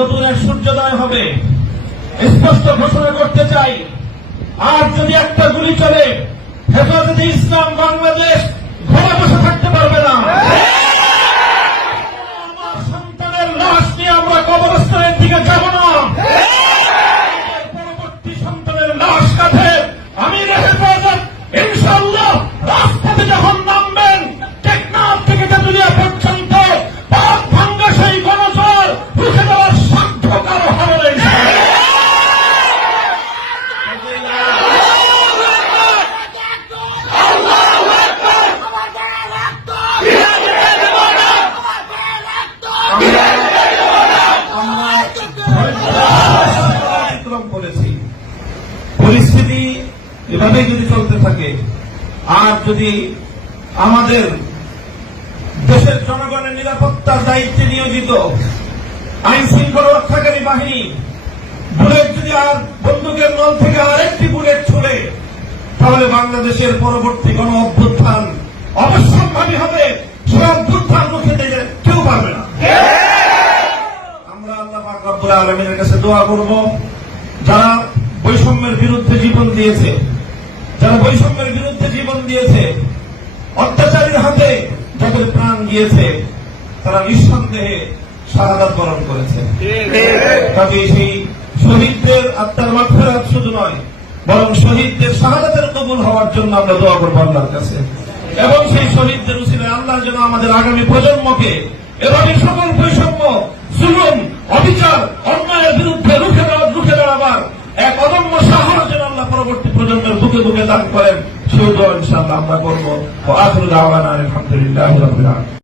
নতুন এক সূর্যোদয় হবে, স্পষ্ট ঘোষণা করতে চাই। আর যদি একটা গুলি চলে, হেফাজতে ইসলাম বাংলাদেশ ঘরে বসে থাকতে পারবে না। আমার সন্তানের লাশ নিয়ে আমরা কবরস্থানের দিকে যাব না। পরবর্তী সন্তানের লাশ কাঁধে আমির হেফাজত ইনশাআল্লাহ রাজপথে যখন নামবেন, টেকনাফ থেকে তেঁতুলিয়া পর্যন্ত পাক ভাঙ্গা সেই গণজোয়ার রুখে দেওয়ার সাধ্য কারো হবে না। করেছি পরিস্থিতি এভাবে যদি চলতে থাকে, আর যদি আমাদের দেশের জনগণের নিরাপত্তার দায়িত্বে নিয়োজিত আইন শৃঙ্খলা রক্ষাকারী বাহিনী বুলেট যদি আর বন্দুকের নল থেকে আরেকটি বুলেট ছুড়ে, তাহলে বাংলাদেশের পরবর্তী গণ অভ্যুত্থান অবশ্যম্ভাবী হবে। সে অভ্যুত্থান রুখে দিতে কেউ পারবে না। আমরা আল্লাহ পাক রব্বুল আলামিনের কাছে দোয়া করব, যারা বৈষম্যের বিরুদ্ধে জীবন দিয়েছে, অত্যাচারীর হাতে যাদের প্রাণ গিয়েছে, তারা নিঃসন্দেহে শাহাদাত বরণ করেছে। তবে সেই শহীদদের আত্মার মাগফিরাত শুধু নয়, বরং শহীদদের শাহাদাতের কবুল হওয়ার জন্য আমরা দোয়া করব আল্লাহর কাছে। এবং সেই শহীদদের উসিলায় আল্লাহ যেন আমাদের আগামী প্রজন্মকে এভাবে সকল বৈষম্য, জুলুম, অবিচার, অন্যায়ের বিরুদ্ধে রুখে দাঁড়াবার এক অদম্য সাহস যেন আল্লাহ পরবর্তী প্রজন্মের বুকে বুকে দান করেন, সেই দোয়া ইনশাআল্লাহ আমরা করবো। আখিরু দাওয়ানা আলহামদুলিল্লাহি রাব্বিল আলামিন।